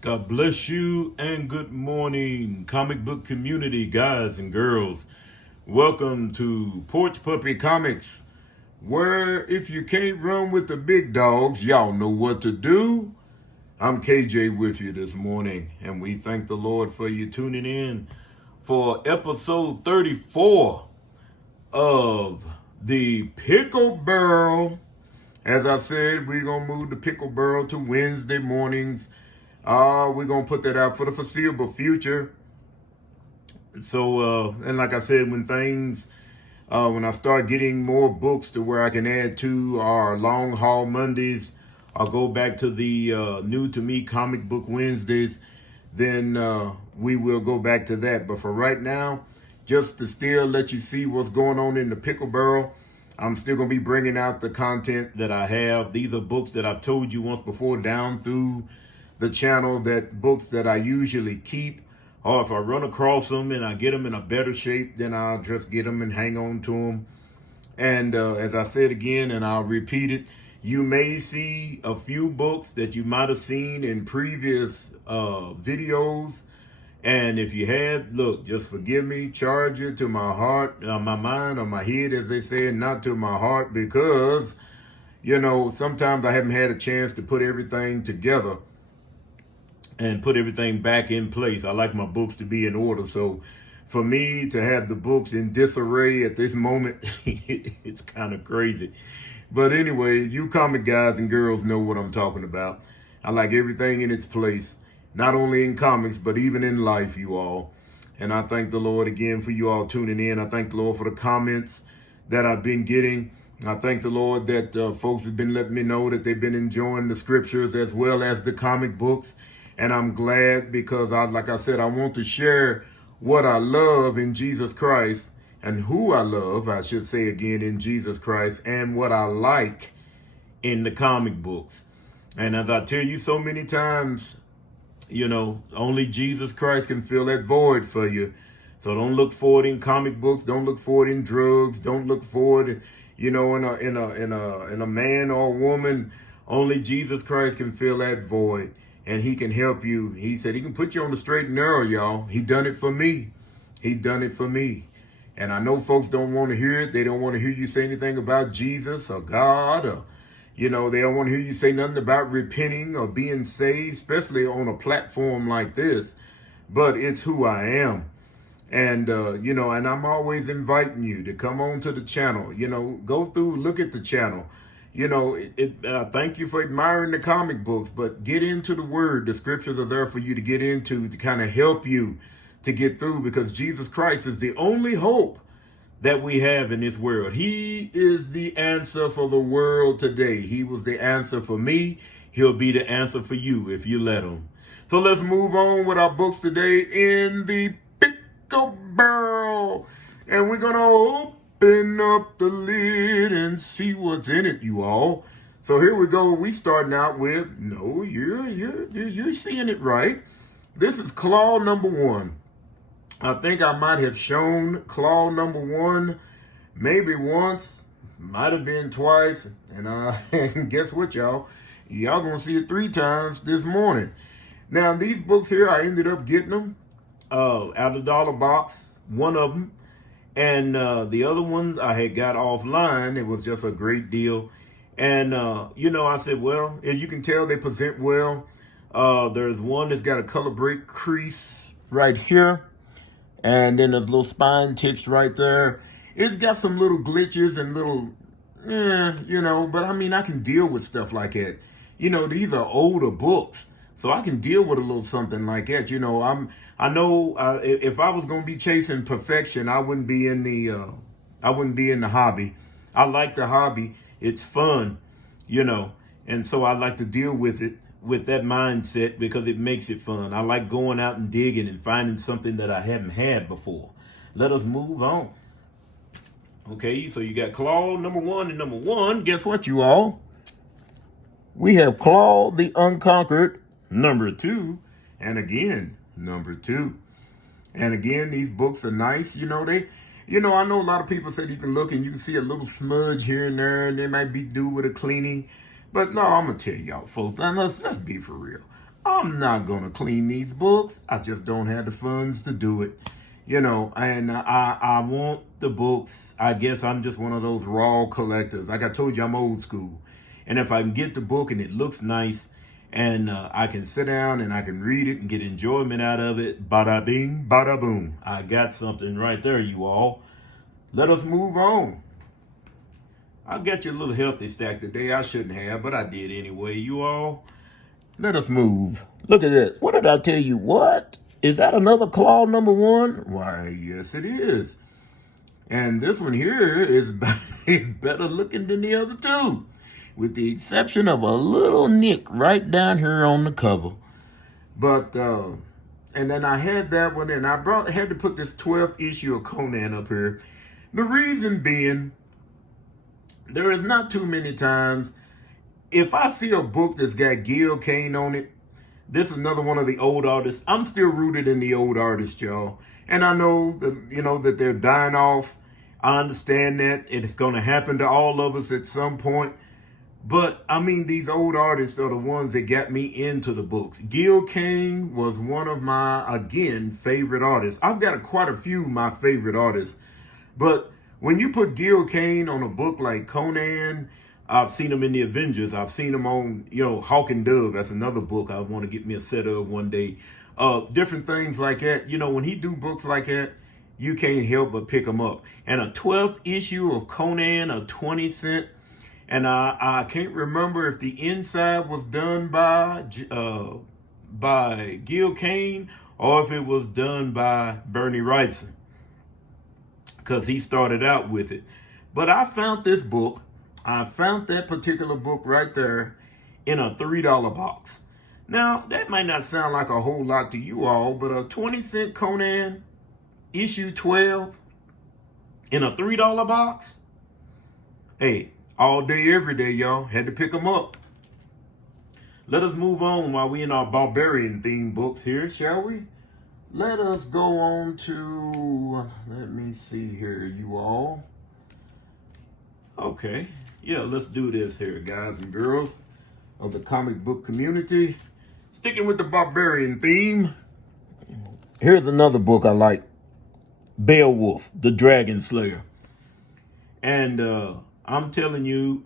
God bless you and good morning, comic book community, guys and girls. Welcome to Porch Puppy Comics, where if you can't run with the big dogs, y'all know what to do. I'm KJ with you this morning, and we thank the Lord for you tuning in for episode 34 of the Pickle Barrel. As I said, we're going to move the Pickle Barrel to Wednesday mornings. We're going to put that out for the foreseeable future. So, and like I said, when I start getting more books to where I can add to our long haul Mondays, I'll go back to the new to me comic book Wednesdays, then we will go back to that. But for right now, just to still let you see what's going on in the Pickle Barrel, I'm still going to be bringing out the content that I have. These are books that I've told you once before down through the channel, that books that I usually keep, or if I run across them and I get them in a better shape, then I'll just get them and hang on to them. And as I said again, and I'll repeat it, you may see a few books that you might have seen in previous videos. And if you have, look, just forgive me, charge it to my heart, my mind, or my head, as they say, and not to my heart, because, you know, sometimes I haven't had a chance to put everything together and put everything back in place. I like my books to be in order. So for me to have the books in disarray at this moment, it's kind of crazy. But anyway, you comic guys and girls know what I'm talking about. I like everything in its place, not only in comics, but even in life, you all. And I thank the Lord again for you all tuning in. I thank the Lord for the comments that I've been getting. I thank the Lord that folks have been letting me know that they've been enjoying the scriptures as well as the comic books. And I'm glad, because like I said, I want to share what I love in Jesus Christ, and who I love, I should say again, in Jesus Christ, and what I like in the comic books. And as I tell you so many times, you know, only Jesus Christ can fill that void for you. So don't look for it in comic books. Don't look for it in drugs. Don't look for it, you know, in a man or a woman. Only Jesus Christ can fill that void. And he can help you. He said he can put you on the straight and narrow, y'all. He done it for me. He done it for me. And I know folks don't want to hear it. They don't want to hear you say anything about Jesus or God, or, you know, they don't want to hear you say nothing about repenting or being saved, especially on a platform like this. But it's who I am. And, you know, and I'm always inviting you to come on to the channel. You know, go through, look at the channel. You know, thank you for admiring the comic books, but get into the word. The scriptures are there for you to get into, to kind of help you to get through, because Jesus Christ is the only hope that we have in this world. He is the answer for the world today. He was the answer for me. He'll be the answer for you if you let him. So let's move on with our books today in the Pickle Barrel. And we're going to open up the lid and see what's in it, you all. So here we go. We starting out with, no, you're seeing it right. This is claw number 1. I think I might have shown claw number 1 maybe once, might have been twice, and guess what, y'all gonna see it 3 times this morning. Now these books here, I ended up getting them out of the dollar box, one of them. And the other ones I had got offline. It was just a great deal. And, you know, I said, well, as you can tell, they present well. There's one that's got a color break crease right here. And then there's little spine ticks right there. It's got some little glitches and little, you know, but I mean, I can deal with stuff like that. You know, these are older books, so I can deal with a little something like that. You know, I know if I was going to be chasing perfection, I wouldn't be in the hobby. I like the hobby. It's fun, you know, and so I like to deal with it with that mindset, because it makes it fun. I like going out and digging and finding something that I haven't had before. Let us move on. Okay, so you got claw number 1 and number 1. Guess what, you all? We have Claw the Unconquered number 2, and again, number 2. And again, these books are nice. You know, I know a lot of people said you can look and you can see a little smudge here and there, and they might be due with a cleaning. But no, I'm going to tell y'all, folks, let's be for real. I'm not going to clean these books. I just don't have the funds to do it. And I want the books. I guess I'm just one of those raw collectors. Like I told you, I'm old school. And if I can get the book and it looks nice and I can sit down and I can read it and get enjoyment out of it, bada bing, bada boom. I got something right there, you all. Let us move on. I got you a little healthy stack today. I shouldn't have, but I did anyway, you all. Let us move. Look at this. What did I tell you? What? Is that another claw number one? Why, yes, it is. And this one here is better looking than the other two, with the exception of a little nick right down here on the cover. But, and then I had that one, and I had to put this 12th issue of Conan up here. The reason being, there is not too many times, if I see a book that's got Gil Kane on it, this is another one of the old artists. I'm still rooted in the old artists, y'all. And I know that, that they're dying off. I understand that. It's going to happen to all of us at some point. But, I mean, these old artists are the ones that got me into the books. Gil Kane was one of my, again, favorite artists. I've got quite a few of my favorite artists. But when you put Gil Kane on a book like Conan, I've seen him in the Avengers. I've seen him on, Hawk and Dove. That's another book I want to get me a set of one day. Different things like that. When he do books like that, you can't help but pick them up. And a 12th issue of Conan, a 20 cent. And I can't remember if the inside was done by Gil Kane or if it was done by Bernie Wrightson, because he started out with it. But I found this book. I found that particular book right there in a $3 box. Now, that might not sound like a whole lot to you all, but a 20 cent Conan, issue 12, in a $3 box? Hey, all day, every day, y'all. Had to pick them up. Let us move on while we in our barbarian themed books here, shall we? Let us go on to, let me see here, you all. Okay. Yeah, let's do this here, guys and girls of the comic book community. Sticking with the barbarian theme, here's another book I like. Beowulf, the Dragon Slayer. And I'm telling you,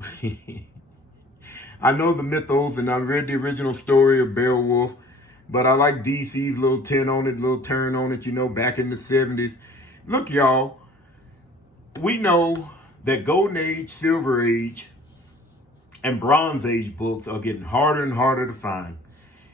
I know the mythos and I read the original story of Beowulf, but I like DC's little turn on it, back in the 70s. Look, y'all, we know that Golden Age, Silver Age, and Bronze Age books are getting harder and harder to find.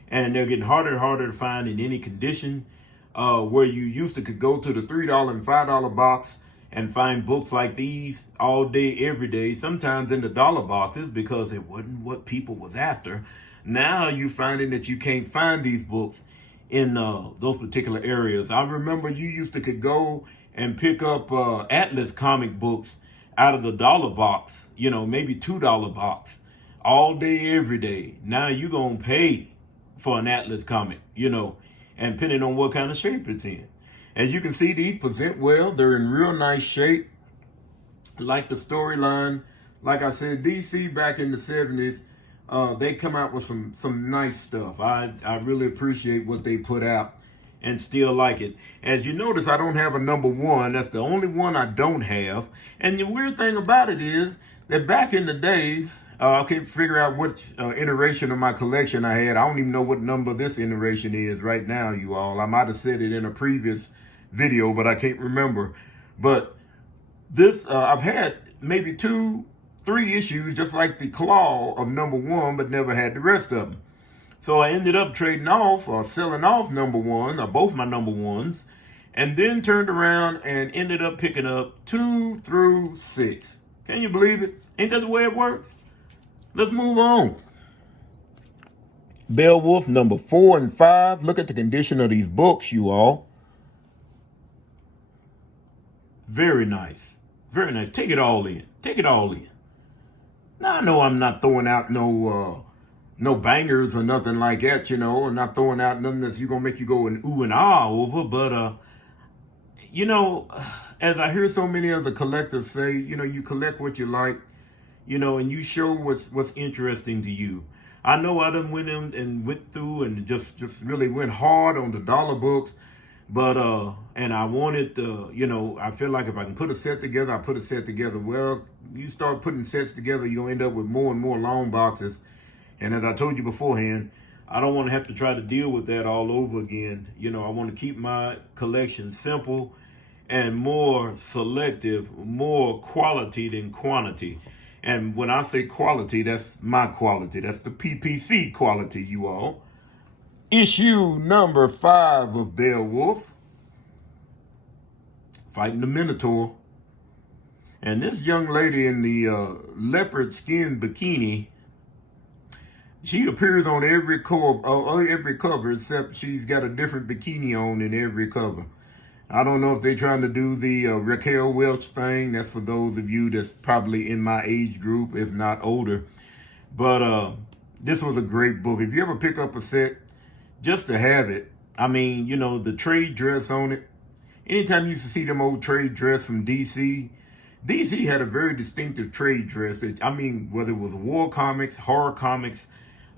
And they're getting harder and harder to find in any condition, where you used to could go to the $3 and $5 box and find books like these all day, every day, sometimes in the dollar boxes because it wasn't what people was after. Now you're finding that you can't find these books in those particular areas. I remember you used to could go and pick up Atlas comic books out of the dollar box, maybe $2 box, all day, every day. Now you're going to pay for an Atlas comic, and depending on what kind of shape it's in. As you can see, these present well. They're in real nice shape. Like the storyline, like I said, DC back in the 70s, they come out with some nice stuff. I really appreciate what they put out and still like it. As you notice, I don't have a number one. That's the only one I don't have. And the weird thing about it is that back in the day, I can't figure out which iteration of my collection I had. I don't even know what number this iteration is right now, you all. I might have said it in a previous video, but I can't remember. But this, I've had maybe 2-3 issues just like the Claw of number one, but never had the rest of them. So I ended up trading off or selling off number one, or both my number ones, and then turned around and ended up picking up 2 through 6. Can you believe it? Ain't that the way it works? Let's move on. Beowulf number 4 and 5. Look at the condition of these books, you all. Very nice. Very nice. Take it all in. Take it all in. Now, I know I'm not throwing out no bangers or nothing like that, I'm not throwing out nothing that's gonna make you go and ooh and ah over, but as I hear so many of the collectors say, you collect what you like, and you show what's interesting to you. I know I done went in and went through and just really went hard on the dollar books, but and I wanted I feel like if I can put a set together, I put a set together. Well, you start putting sets together, you'll end up with more and more long boxes. And as I told you beforehand, I don't want to have to try to deal with that all over again. I want to keep my collection simple and more selective, more quality than quantity. And when I say quality, that's my quality. That's the PPC quality, you all. Issue number 5 of Beowulf, fighting the Minotaur. And this young lady in the leopard skin bikini, she appears on every cover except she's got a different bikini on in every cover. I don't know if they're trying to do the Raquel Welch thing. That's for those of you that's probably in my age group, if not older. But this was a great book. If you ever pick up a set, just to have it, I mean, the trade dress on it. Anytime you used to see them old trade dress from DC, DC had a very distinctive trade dress. I mean, whether it was war comics, horror comics,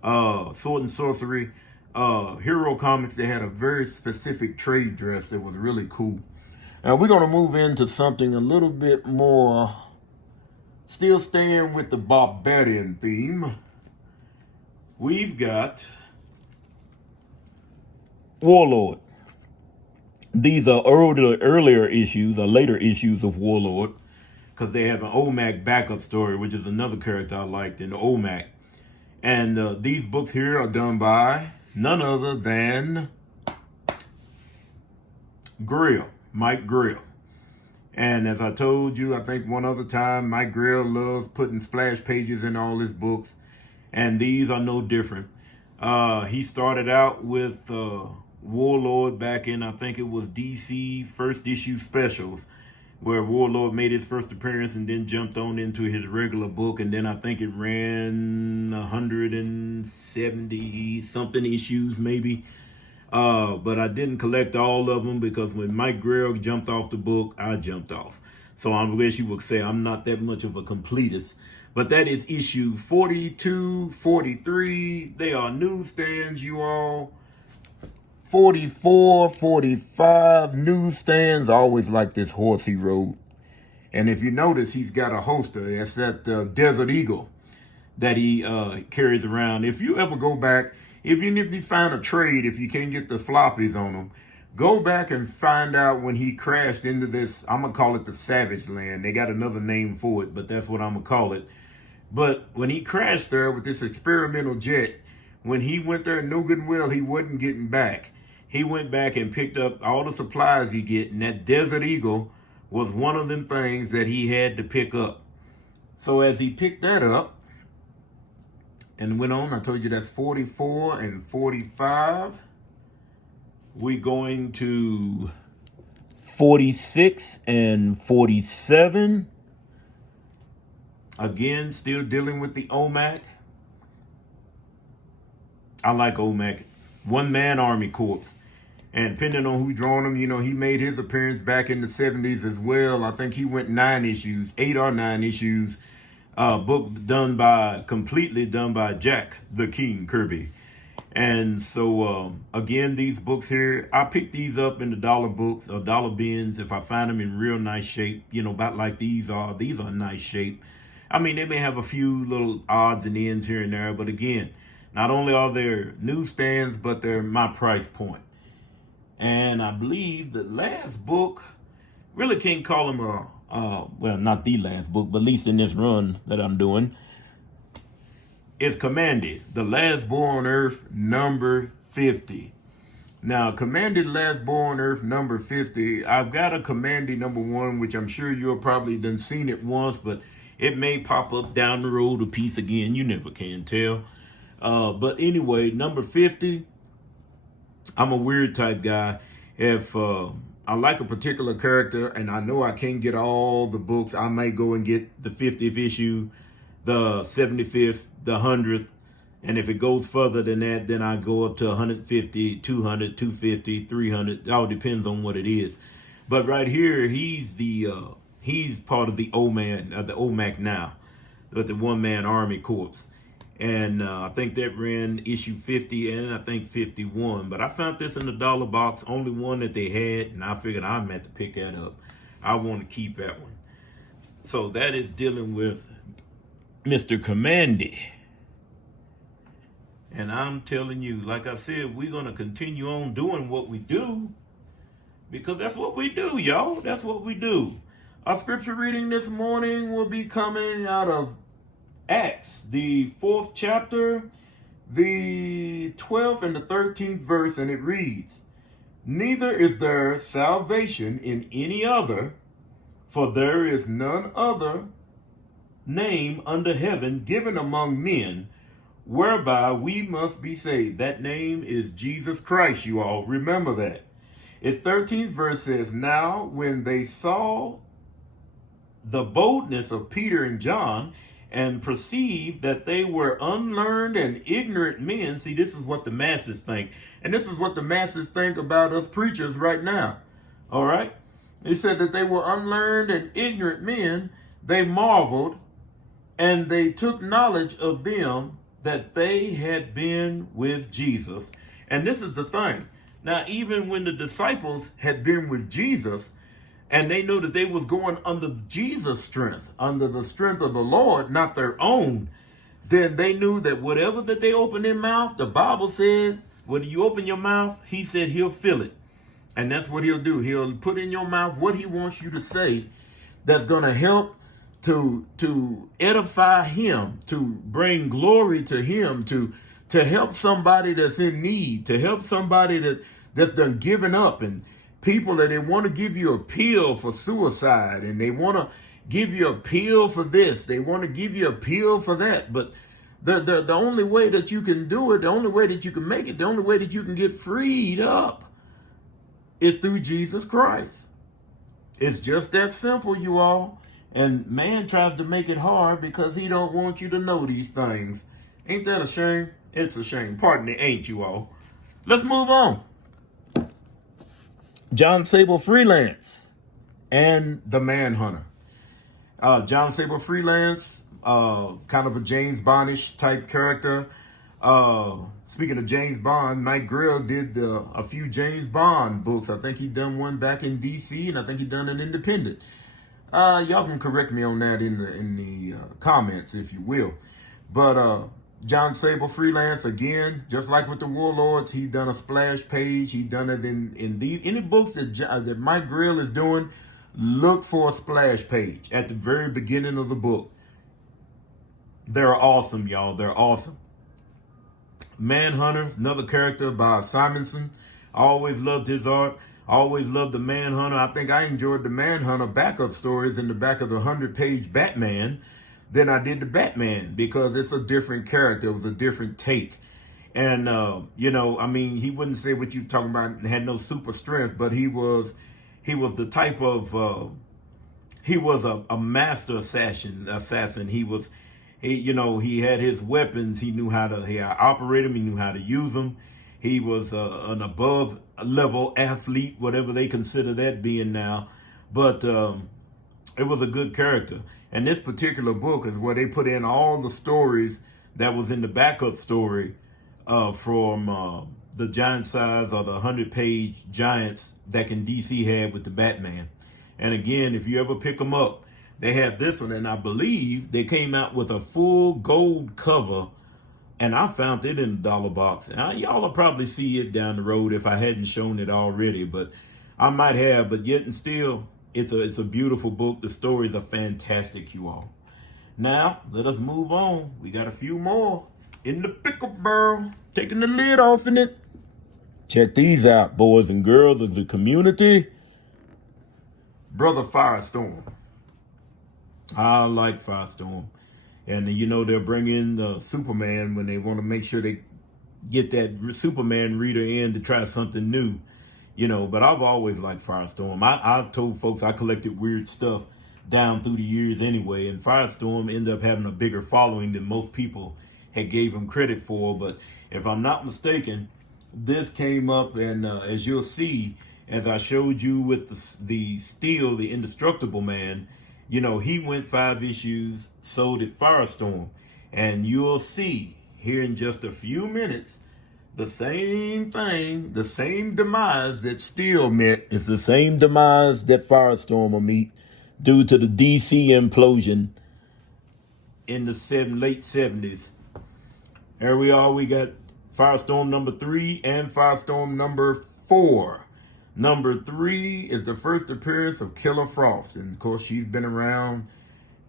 sword and sorcery, hero comics, they had a very specific trade dress that was really cool. Now we're going to move into something a little bit more, still staying with the barbarian theme. We've got Warlord. These are earlier issues or later issues of Warlord, because they have an OMAC backup story, which is another character I liked in the OMAC. And these books here are done by none other than Mike Grill. And as I told you, I think one other time, Mike Grill loves putting splash pages in all his books. And these are no different. He started out with Warlord back in, I think it was DC first issue specials, where Warlord made his first appearance and then jumped on into his regular book. And then I think it ran 170 something issues maybe. But I didn't collect all of them because when Mike Grill jumped off the book, I jumped off. So I guess you would say I'm not that much of a completist. But that is issue 42, 43. They are newsstands, you all. 44, 45 newsstands. I always like this horse he rode. And if you notice, he's got a holster. That's that Desert Eagle that he carries around. If you ever go back, even if you find a trade, if you can't get the floppies on them, go back and find out when he crashed into this, I'm going to call it the Savage Land. They got another name for it, but that's what I'm going to call it. But when he crashed there with this experimental jet, when he went there, no good and well, he wasn't getting back. He went back and picked up all the supplies he get, and that Desert Eagle was one of them things that he had to pick up. So as he picked that up and went on, I told you that's 44 and 45. We're going to 46 and 47. Again, still dealing with the OMAC. I like OMAC. One Man Army Corps. And depending on who drawing him, he made his appearance back in the 70s as well. I think he went 8 or 9 issues. Book completely done by Jack the King Kirby. And so, again, these books here, I picked these up in the dollar books or dollar bins if I find them in real nice shape, about like these are nice shape. I mean, they may have a few little odds and ends here and there, but again, not only are they newsstands, but they're my price point. And I believe the last book, really can't call them well, not the last book, but at least in this run that I'm doing, is Commanded, The Last Boy on Earth, number 50. Now, Commanded, Last Boy on Earth, number 50, I've got a Commanded number 1, which I'm sure you've probably done seen it once, but it may pop up down the road a piece again. You never can tell. But anyway, number 50, I'm a weird type guy. If I like a particular character and I know I can't get all the books, I may go and get the 50th issue, the 75th, the 100th. And if it goes further than that, then I go up to 150, 200, 250, 300. It all depends on what it is. But right here, he's part of the OMAC now, with the One Man Army Corps. And I think that ran issue 50 and I think 51. But I found this in the dollar box, only one that they had, and I figured I'm have to pick that up. I want to keep that one. So that is dealing with Mr. Commandy. And I'm telling you, like I said, we're going to continue on doing what we do, because that's what we do, y'all. That's what we do. Our scripture reading this morning will be coming out of Acts, the 4th chapter, the 12th and the 13th verse, and it reads, "Neither is there salvation in any other, for there is none other name under heaven given among men, whereby we must be saved." That name is Jesus Christ, you all. Remember that. Its 13th verse says, "Now when they saw the boldness of Peter and John, and perceived that they were unlearned and ignorant men." See, this is what the masses think. And this is what the masses think about us preachers right now. All right? They said that they were unlearned and ignorant men. They marveled, and they took knowledge of them that they had been with Jesus. And this is the thing. Now, even when the disciples had been with Jesus, and they knew that they was going under Jesus' strength, under the strength of the Lord, not their own, then they knew that whatever that they open their mouth, the Bible says, when you open your mouth, he said he'll fill it. And that's what he'll do. He'll put in your mouth what he wants you to say that's going to help to edify him, to bring glory to him, to help somebody that's in need, to help somebody that's done given up, and people that they want to give you a pill for suicide, and they want to give you a pill for this, they want to give you a pill for that. But the only way that you can do it, the only way that you can make it, the only way that you can get freed up is through Jesus Christ. It's just that simple, you all. And man tries to make it hard because he don't want you to know these things. Ain't that a shame? It's a shame. Pardon me, ain't you all? Let's move on. John Sable Freelance and the Manhunter. John Sable Freelance, kind of a James Bondish type character. Speaking of James Bond, Mike Grill did a few James Bond books. I think he done one back in DC, and I think he done an independent. Y'all can correct me on that in the comments, if you will. But John Sable Freelance, again, just like with the Warlords, he done a splash page. He done it in these any books that Mike Grill is doing. Look for a splash page at the very beginning of the book. They're awesome, y'all. They're awesome. Manhunter, another character by Simonson. I always loved his art. I always loved the Manhunter. I think I enjoyed the Manhunter backup stories in the back of the 100-page Batman than I did the Batman, because it's a different character. It was a different take. And, I mean, he wouldn't say what you're talking about and had no super strength, but he was the type of, he was a master assassin. He had his weapons. He knew how to operate them. He knew how to use them. He was an above level athlete, whatever they consider that being now. But it was a good character. And this particular book is where they put in all the stories that was in the backup story from the giant size or the 100-page giants that DC had with the Batman. And again, if you ever pick them up, they have this one, and I believe they came out with a full gold cover, and I found it in the dollar box. And y'all will probably see it down the road if I hadn't shown it already, but I might have. But yet and still, it's a beautiful book. The stories are fantastic, you all. Now, let us move on. We got a few more in the pickle barrel, taking the lid off in it. Check these out, boys and girls of the community. Brother Firestorm. I like Firestorm. And they'll bring in the Superman when they want to make sure they get that Superman reader in to try something new. But I've always liked Firestorm. I've told folks I collected weird stuff down through the years anyway, and Firestorm ended up having a bigger following than most people had gave him credit for. But if I'm not mistaken, this came up, and as you'll see, as I showed you with the Steel, the Indestructible Man, he went 5 issues, sold at Firestorm, and you'll see here in just a few minutes. The same thing, the same demise that Steel met is the same demise that Firestorm will meet due to the DC implosion in the late 70s. There we are. We got Firestorm number 3 and Firestorm number 4. Number 3 is the first appearance of Killer Frost. And of course, she's been around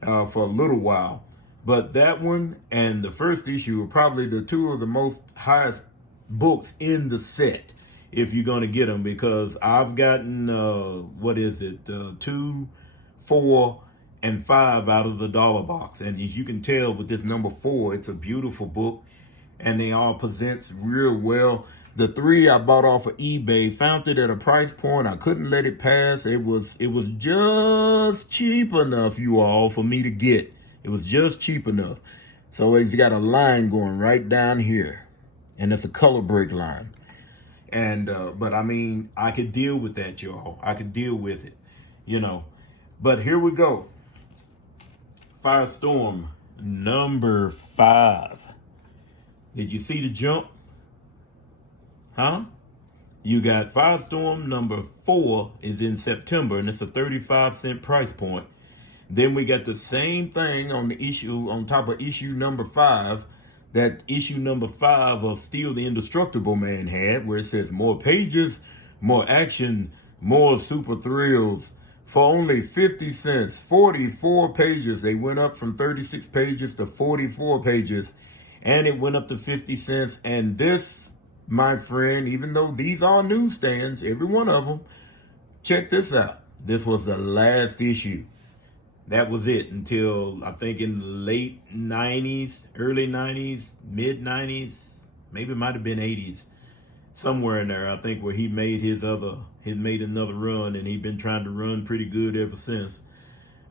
for a little while. But that one and the first issue are probably the two of the most highest books in the set, if you're going to get them, because I've gotten, 2, 4, and 5 out of the dollar box. And as you can tell with this number 4, it's a beautiful book. And they all presents real well. The 3 I bought off of eBay, found it at a price point I couldn't let it pass. It was just cheap enough, you all, for me to get. It was just cheap enough. So it's got a line going right down here, and it's a color break line. And but I mean, I could deal with that, y'all. I could deal with it, you know. But here we go. Firestorm number 5. Did you see the jump? Huh? You got Firestorm number 4 is in September, and it's a 35-cent price point. Then we got the same thing on the issue, on top of issue number 5, that issue number 5 of Steel the Indestructible Man had, where it says more pages, more action, more super thrills for only 50 cents, 44 pages. They went up from 36 pages to 44 pages, and it went up to 50 cents. And this, my friend, even though these are newsstands, every one of them, check this out. This was the last issue. That was it until, I think, in the late 90s, early 90s, mid 90s, maybe it might have been 80s, somewhere in there, I think, where he made another run, and he'd been trying to run pretty good ever since.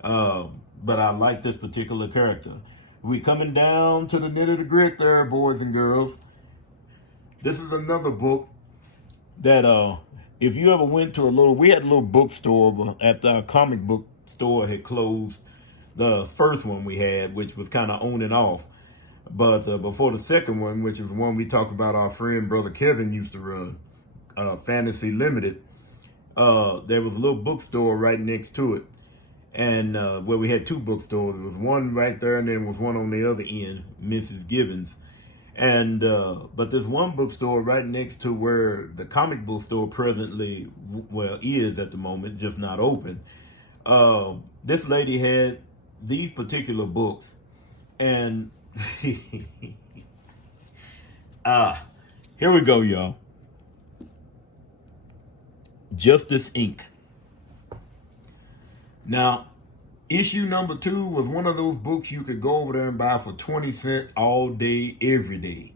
But I like this particular character. We coming down to the nitty the grit there, boys and girls. This is another book that, if you ever went to we had a little bookstore after our comic book store had closed, the first one we had, which was kind of on and off. But before the second one, which is the one we talked about, our friend Brother Kevin used to run, Fantasy Limited, there was a little bookstore right next to it. And where we had 2 bookstores. There was one right there, and then was one on the other end, Mrs. Gibbons. And but there's one bookstore right next to where the comic book store presently, is at the moment, just not open. This lady had these particular books, and here we go, y'all. Justice Inc. Now, issue number 2 was one of those books you could go over there and buy for 20 cents all day, every day,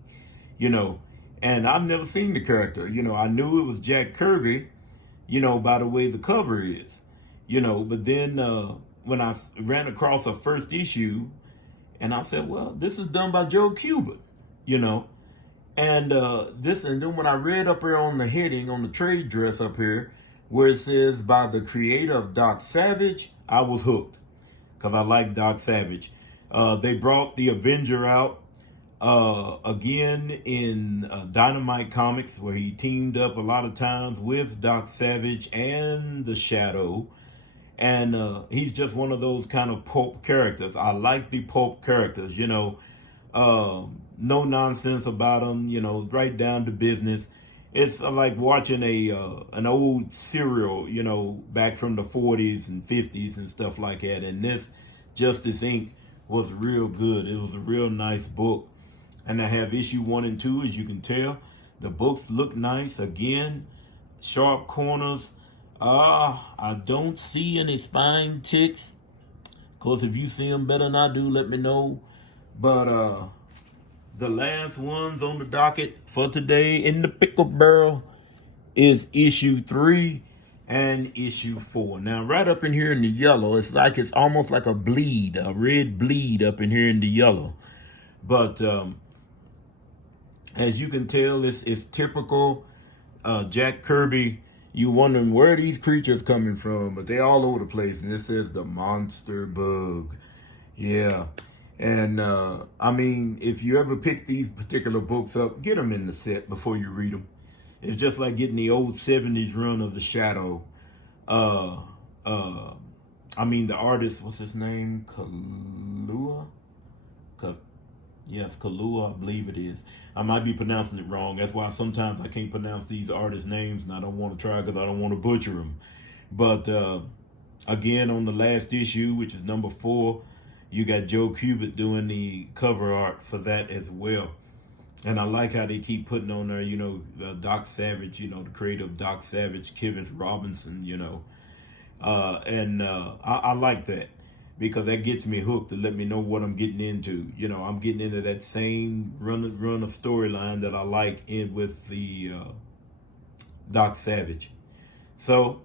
you know. And I've never seen the character, you know. I knew it was Jack Kirby, you know, by the way the cover is, you know. But then when I ran across a first issue, and I said, well, this is done by Joe Kubert, you know. And then when I read up here on the heading, on the trade dress up here, where it says by the creator of Doc Savage, I was hooked, because I like Doc Savage. They brought the Avenger out again in Dynamite Comics, where he teamed up a lot of times with Doc Savage and the Shadow. And he's just one of those kind of pulp characters. I like the pulp characters, you know. No nonsense about them, you know, right down to business. It's like watching an old serial, you know, back from the 40s and 50s and stuff like that. And this Justice Inc. was real good. It was a real nice book. And I have issue 1 and 2, as you can tell. The books look nice. Again, sharp corners. I don't see any spine ticks. Of course, if you see them better than I do, let me know. But the last ones on the docket for today in the pickle barrel is issue 3 and issue 4. Now, right up in here in the yellow, it's almost like a bleed, a red bleed up in here in the yellow. But as you can tell, it's typical Jack Kirby. You wondering where these creatures coming from, but they all over the place. And it says the monster bug. Yeah. And I mean, if you ever pick these particular books up, get them in the set before you read them. It's just like getting the old 70s run of The Shadow. Uh, uh, I mean, the artist, what's his name? Kalua? Yes, Kalua, I believe it is. I might be pronouncing it wrong. That's why sometimes I can't pronounce these artists' names, and I don't want to try because I don't want to butcher them. But again, on the last issue, which is number 4, you got Joe Kubert doing the cover art for that as well. And I like how they keep putting on there, Doc Savage, the creator of Doc Savage, Kevin Robinson, I like that because that gets me hooked to let me know what I'm getting into. I'm getting into that same run of storyline that I like with the Doc Savage. So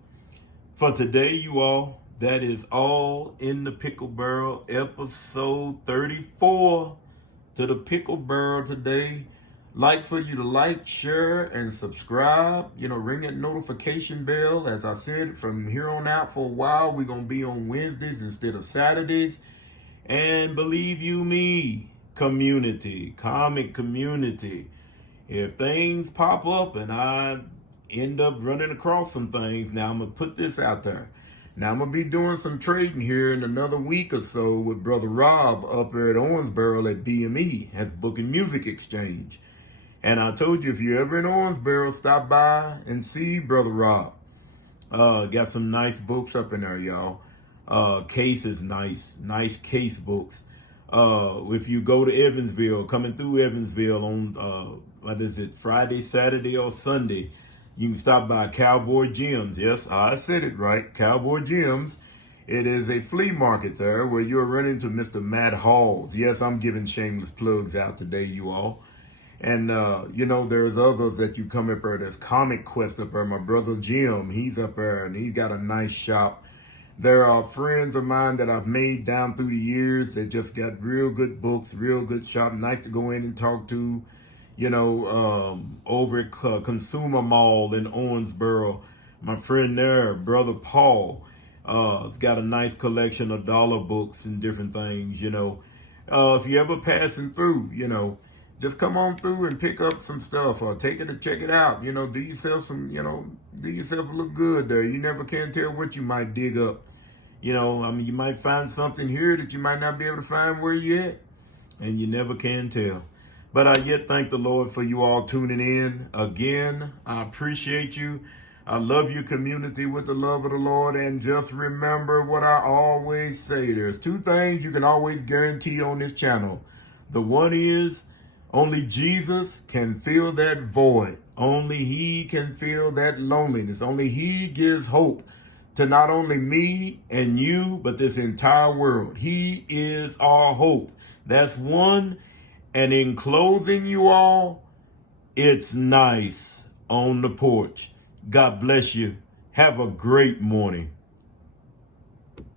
for today, you all, that is all in the Pickle Barrel, episode 34. To the Pickle Barrel today. Like for you to like, share, and subscribe. Ring that notification bell. As I said, from here on out for a while, we're going to be on Wednesdays instead of Saturdays. And believe you me, comic community, if things pop up and I end up running across some things, now I'm going to put this out there. Now I'm going to be doing some trading here in another week or so with Brother Rob up there at Owensboro at BME, has Book and Music Exchange. And I told you, if you're ever in Owensboro, stop by and see Brother Rob. Got some nice books up in there, y'all. Case is nice case books. If you go to Evansville, coming through Evansville on, Friday, Saturday, or Sunday, you can stop by Cowboy Gems. Yes, I said it right, Cowboy Gems. It is a flea market there where you'll run into Mr. Matt Halls. Yes, I'm giving shameless plugs out today, you all. And, there's others that you come up there. There's Comic Quest up there. My brother Jim, he's up there, and he's got a nice shop. There are friends of mine that I've made down through the years that just got real good books, real good shop. Nice to go in and talk to, over at Consumer Mall in Owensboro. My friend there, Brother Paul, has got a nice collection of dollar books and different things, If you ever passing through, just come on through and pick up some stuff or take it to check it out. Do yourself do yourself a look good there. You never can tell what you might dig up. You might find something here that you might not be able to find where you at. And you never can tell. But I yet thank the Lord for you all tuning in. Again, I appreciate you. I love your community with the love of the Lord. And just remember what I always say. There's 2 things you can always guarantee on this channel. The one is, only Jesus can fill that void. Only He can fill that loneliness. Only He gives hope to not only me and you, but this entire world. He is our hope. That's one. And in closing, you all, it's nice on the porch. God bless you. Have a great morning.